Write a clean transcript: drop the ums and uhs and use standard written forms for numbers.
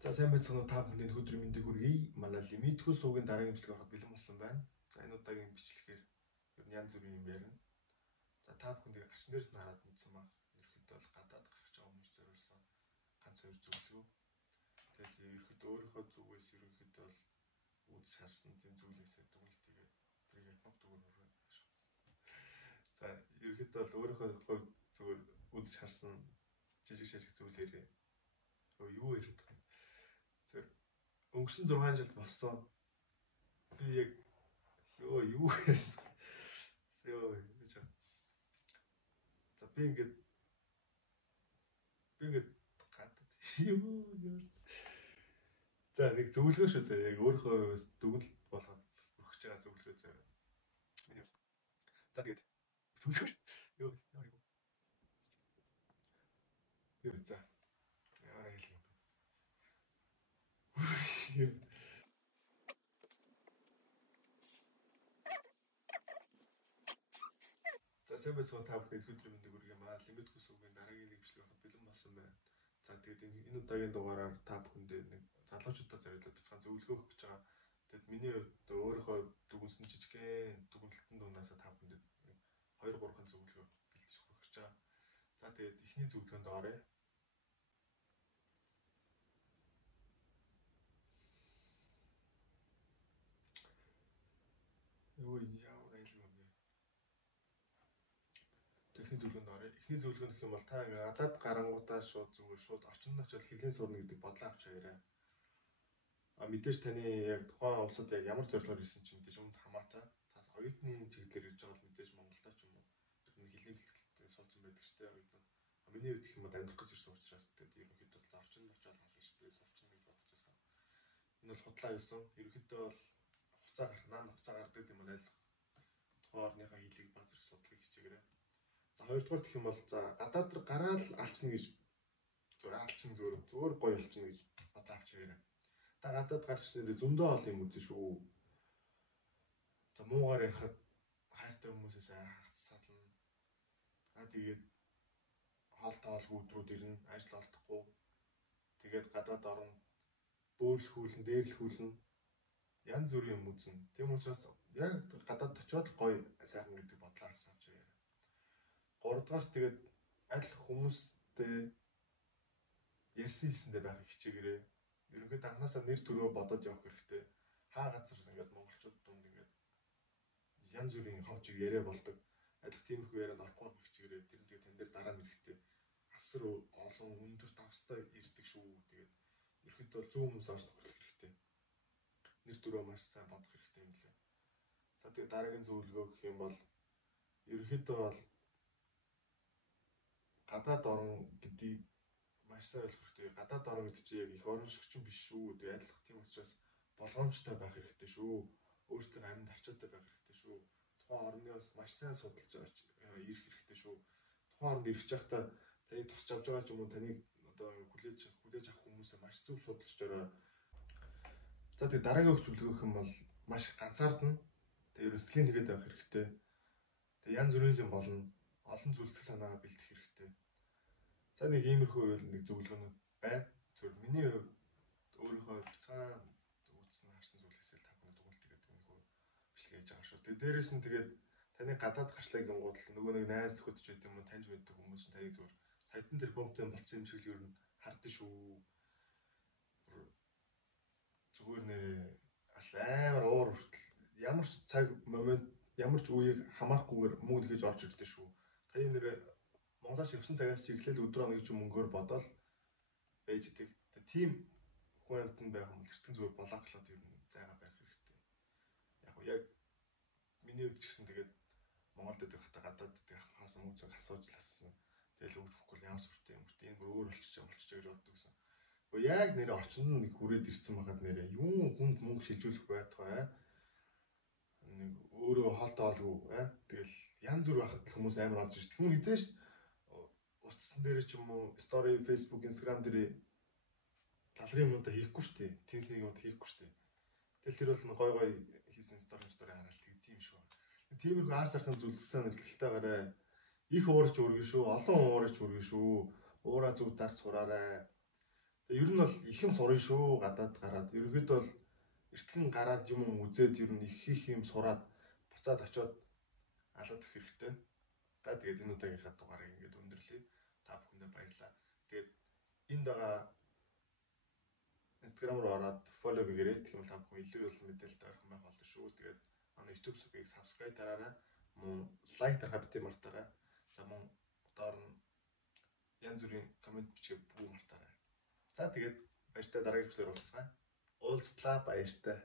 За сайн байцгаана уу та бүхэнд өдрийн мэндийг хүргэе. Манай лимитгүй суугийн дараагийн бичлэг ороход бэлэн болсон байна. За энэ удаагийн бичлэгээр ер нь янз бүрийн юм ярина. За та бүхэнд гарчин дээрс нь хараад мэдсэн баг. Ерөнхийдөө бол гадаад гарч байгаа хүмүүс зориулсан ганц хоёр зөвлөгөө. Тэгээд ерөнхийдөө өөрийнхөө зүгээс ерөнхийдөө бол үзэж харсан тийм зүйлээсээ дүгнэлтийгээ тэрийг яг дүгээр өргөн. За ерөнхийдөө бол өөрийнхөө хувьд зүгээр үзэж харсан жижиг шажиг зүйлээрээ юу яриад байгаа. Зөв өнгөрсөн 6 жил болсон. Би яг юу яриад. За би ингээд гадаад юу. За нэг зөвлөгөө шүү зэ. Яг өөрийнхөө дүгнэлт болгоод өргөж байгаа зөвлөгөө зэ. За тэгээд зөвлөгөө юу. Тэр за. Яараа хэлэх юм. За сайн байцгаана та бүхэнд өдрийн мэндийг хүргэе. Манай лимитгүй суугийн дараагийн нэг бичлэг ороход бэлэн болсон байна. За тэгээд энэ удаагийн дугаараар та бүхэнд нэг залуучуудаа зориулаад бяцхан зөвлөгөө өгч байгаа. Тэгээд миний хувьд өөрийнхөө дүгнсэн жижигхэн дүгнэлтэн дундаас та бүхэнд нэг 2-3 зөвлөгөө бэлдэж өгч байгаа. За тэгээд эхний зөвлөгөөнд оръё. Эхний зөвлөгөө гэх юм бол та ингээ гадаад гарангуудаа шууд орчинд очиод хэлэн сурна гэдэг бодлоо авч байгаарай. Мэдээж таны яг тухайн улсад яг ямар зорилгоор ирсэн ч мэдээж үүнд хамаатай. Та оюутны чиглэлээр ирж байгаа бол мэдээж Монголдо ч юм уу хэлийн бэлтгэлтэй суудсан байдаг шүү дээ оюутнууд. Миний хувьд гэх юм бол амьдрах гэж ирсэн учраас тэгээд ерөнхийдөө бол орчинд очиод хална шүү дээ сурчин гэж бодож байсан. Энэ бол худлаа байсан. Ерөнхийдөө бол хуцаа гардаг юм бол аль тухайн орныхаа хэлийг баз зэрэг судлахыг хичээгээрэй. За хоёрдугаар гэх юм бол за гадаад гараад алчна гэж зүгээр гоё алчна гэж бодлоо авч яваарай. Та гадаад гарч ирсээр зөндөө олон юм үзэн шүү. За муугаар ярихад хайртай хүмүүсээс хатсаална. Тэгээд хоолтой өдрүүд ирнэ, ажил олдохгүй. Тэгээд гадаад орон бөөрлөхүүлэн, дээрлэхүүлэн янз бүрийн юм үзэн. Тийм учраас яг гадаад очиод гоё сайхан гэдэг бодлоо авч яваарай. 3-р тэгээд аль хүмүүстэй ярьсан хэлсэндээ байхыг хичээгээрэй. Ерөнхийдөө анханасаа нэр төрөө бодоод явах хэрэгтэй. Хаа газар ингээд монголчууд дунд ингээд янз бүрийн ховчиг яриа болдог. Адилхан тиймэрхүү ярианд орохгүй байх хичээгээрэй. Тэр нь тэгээд тань дээр дараа нь ирэхдээ асар олон өндөр давстай ирдэг шүү. Тэгээд ерөнхийдөө зөв хүмүүс орж тохирлох хэрэгтэй. Нэр төрөө маш сайн бодох хэрэгтэй юм лээ. За тэгээд дараагийн зөвлөгөө гэх юм бол ерөнхийдөө бол гадаад орон гэдгийг маш сайн ойлгох хэрэгтэй. Гадаад орон гэдэг чинь яг их орон шигчин биш шүү. Тэгээд адилхан тийм учраас болгоомжтой байх хэрэгтэй шүү. Өөртөө амьд авчаатай байх хэрэгтэй шүү. Тухайн орны бас маш сайн судалж ирэх хэрэгтэй шүү. Тухайн оронд ирэх чахтаа таны тусч авч байгаа ч юм уу таныг одоо хүлээж авах хүмүүсээ маш зөв судалж орой. За тэгээд дараагийн зөвлөгөө гэх юм бол маш ганцаардна. Тэгээд эрсдлийн нэгэд байх хэрэгтэй. Тэгээд янз бүрийн юм болно. Олон зүйлсээ санаагаа бэлдэх хэрэгтэй. За нэг иймэрхүү нэг зөвлөгөөнүүд байна. Зөвхөн миний хувьд өөрийнхөө бяцхан үзсэн харсан зүйлээсээ та бүхэн дүгнэлт гэдэг нэг бичлэг хийж байгаа шүү. Тэгээд дээрэс нь тэгээд таны гадаад гарчлаа гингууд л нөгөө нэг найз төхөдч байт юм уу таньж мэддэг хүмүүс нь таныг зөвхөн саядан тэр бомтой болсон юм шиг л ер нь хардсан шүү. Зүгээр нэрээ бас амар уур хүртэл ямар ч цаг момент ямар ч үеийг хамаарахгүйгээр мөнгө нэгэж орж ирдэ шүү. Таны нэрээ Монголоос явсан цагаас чиглэл өдрөө нэг ч мөнгөөр бодоол байж идэг. Тийм хүн амьтан байх юм бол эртхэн зүгээр блоклоод ер нь зайгаа байх хэрэгтэй. Яг миний хувьд ч гэсэн тэгээд Монголд байхдаа гадаад байхаас мөнгө зүг асууж. Тэгэл өгч өгөхгүй ямар сүртэй юм бэ? Энэ бүр өөр болчих гэж боддог гэсэн. Яг нэр орчинд нэг хүрээд ирсэн байхад нэрээ юм хүнд мөнгө шилжүүлэх байтугай нэг өөрөө хоолтой олгүй тэгэл янз бүр байхад хүмүүс амар орж ирж. Хүн хизээш утсан дээр ч юм уу стори, Facebook, Instagram дээр талрын юмудаа хийхгүй шүү дээ. Тэмлэг юмуд хийхгүй шүү дээ. Тэгэл тэр бол гой хийсэн стори хараад тийм шүү. Тиймэрхүү ар сархан зүйлсээ нөлөөлтөйгаарай. Их уурч үргэн шүү, олон уурч үргэн шүү. Уура зүг дарц хураарай. Тэгээ ер нь бол их юм сурна шүү гадаад гараад. Ерөнхийдөө бол эртхэн гараад юм үзээд ер нь их юм сураад буцаад очиод алгад өгөх хэрэгтэй. За тэгээд энэ удаагийнхаа дугаарыг ингээд өндөрлөе. Та бүхэндээ баярлалаа. Тэгээд энд байгаа Instagram руу ороод follow хийгээрэй. Тэгэх юм бол та бүхэн илүү олон мэдээлэлтэй орхон байх болно шүү. Тэгээд манай YouTube сувгийг subscribe дараарай. Мөн лайк дарахаа бити мартаарай. За мөн доор нь янз бүрийн комент бичгээ бүгд мартаарай. За тэгээд баяртай дараагийн эпизодоор уулзцгаая. Уулзтлаа баяртай.